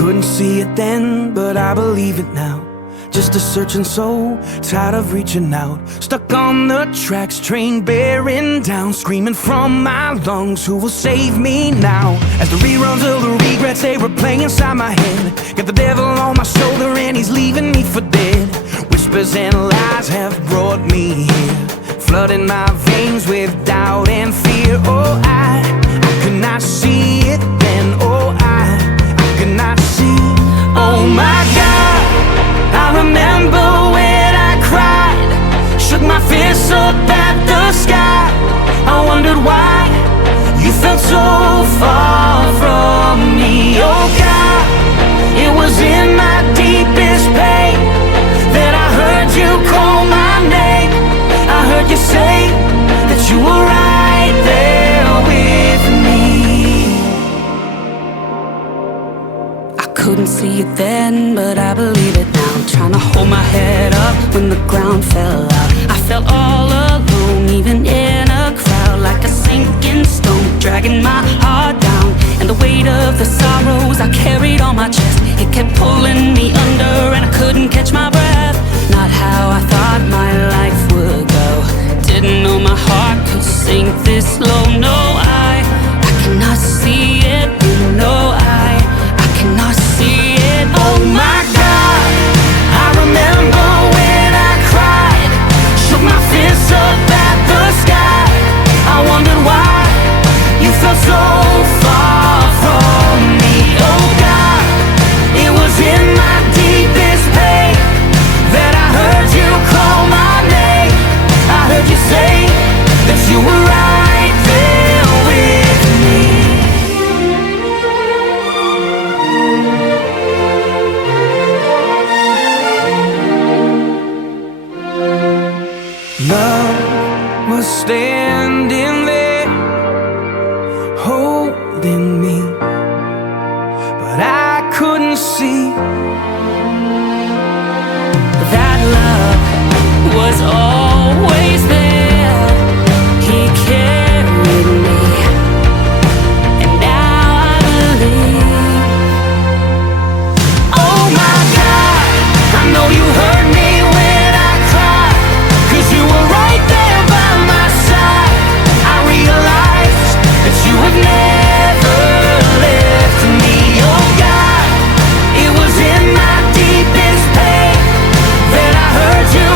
couldn't see it then, but I believe it now. Just a searching soul, tired of reaching out. Stuck on the tracks, train bearing down. Screaming from my lungs, who will save me now? As the reruns of the regrets, they replay inside my head. Got the devil on my shoulder and he's leaving me for dead. Whispers and lies have brought me here, flooding my veins with doubt and fear. Oh, I could not see it then. Oh, I could not see. Oh my God, I remember when I cried, shook my fists up at the sky. I wondered why you felt so far from me. Oh God, it was in my deepest pain that I heard you call my name. I heard you say that you were right there with me. I couldn't see it then, but I believe it now. Trying to hold my head up when the ground fell out. I felt all alone, even in a crowd, like a sinking stone, dragging my heart down. And the weight of the sorrows I carried on my chest, it kept pulling me under, and I couldn't catch my breath. Not how I thought my life would go. Didn't know my heart could sink this low. No, I cannot see it. No, I cannot see it. Oh my God, I remember when I cried, shook my fists up at the sky. I wondered why you felt so far from me. Oh God, it was in my deepest pain that I heard you call my name. I heard you say that you were right there with me. Love was standing there, holding me, but I couldn't see. That love was always there. He carried me, and now I believe. Oh my God, I know you heard me when I cried, 'cause you were right there by my side. I realized that you have never left me. Oh God, it was in my deepest pain that I heard you